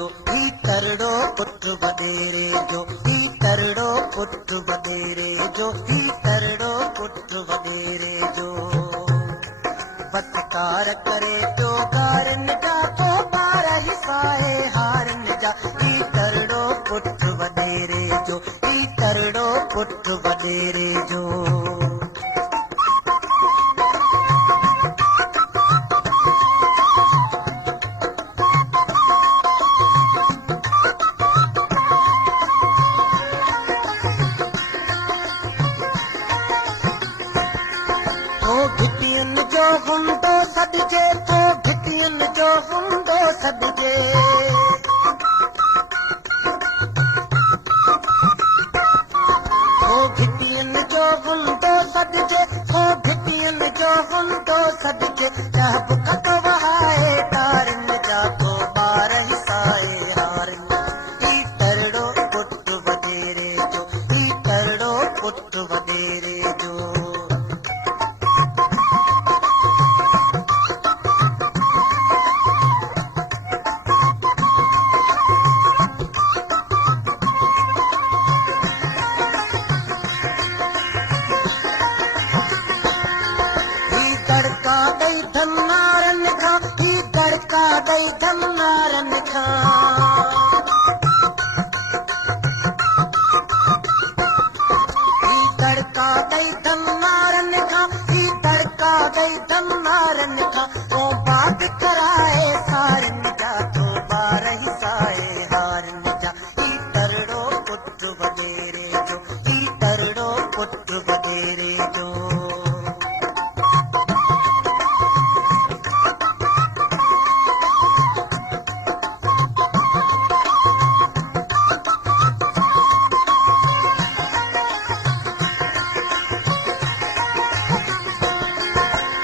जो ही तरड़ो पुट वडेरे जो ही तरड़ो पुट वडेरे जो ही तरड़ो पुट वडेरे जो बतकार करे तो कारन जा तो बार हिसाए हारन जा ही तरड़ो पुट वडेरे जो ही तरड़ो पुट वडेरे जो घिटियन जो हुंदो सॾिजे तो घिटियन जो हुंदो सॾिजे घिटियन जो हुंदो सॾिजे घिटियन जो हुंदो सॾिजे जब कट वहाए तारन जा तो बार हिसाए हारन ही तरड़ो पुट वडेरे जो ही तरड़ो पुट वडेरे जो गड़का दई धनारन खां ही गड़का दई धनारन खां ही गड़का दई धनारन खां ही गड़का दई धनारन खां ओ बात कराए सारन जा तो बार हिसाए हारन जा ही तरड़ो पुट वडेरे जो ही तरड़ो पुट वडेरे जो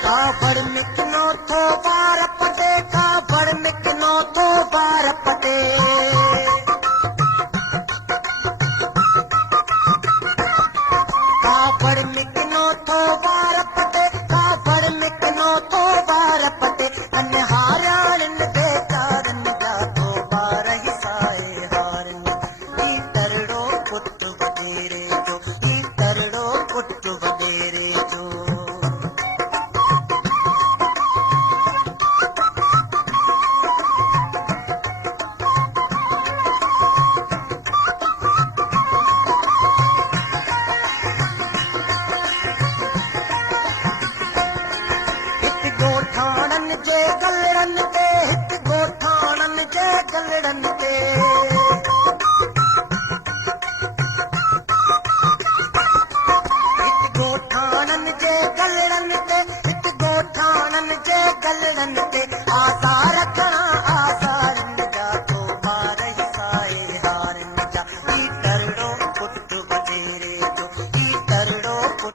कावड़ मिकनो थो बार पटे कावड़ मिकनो थो बार पटे कावड़ मिकनो थो बार पटे कावड़ मिकनो थो बार पटे अनहारन बेकारन जा तो बार हिसाए हारन ही तरड़ो पुट वडेरे जो ही तरड़ो पुट वडेरे जो ॻोठाणनि जे गलड़नि ते हिकु ॻोठाणनि जे गलड़नि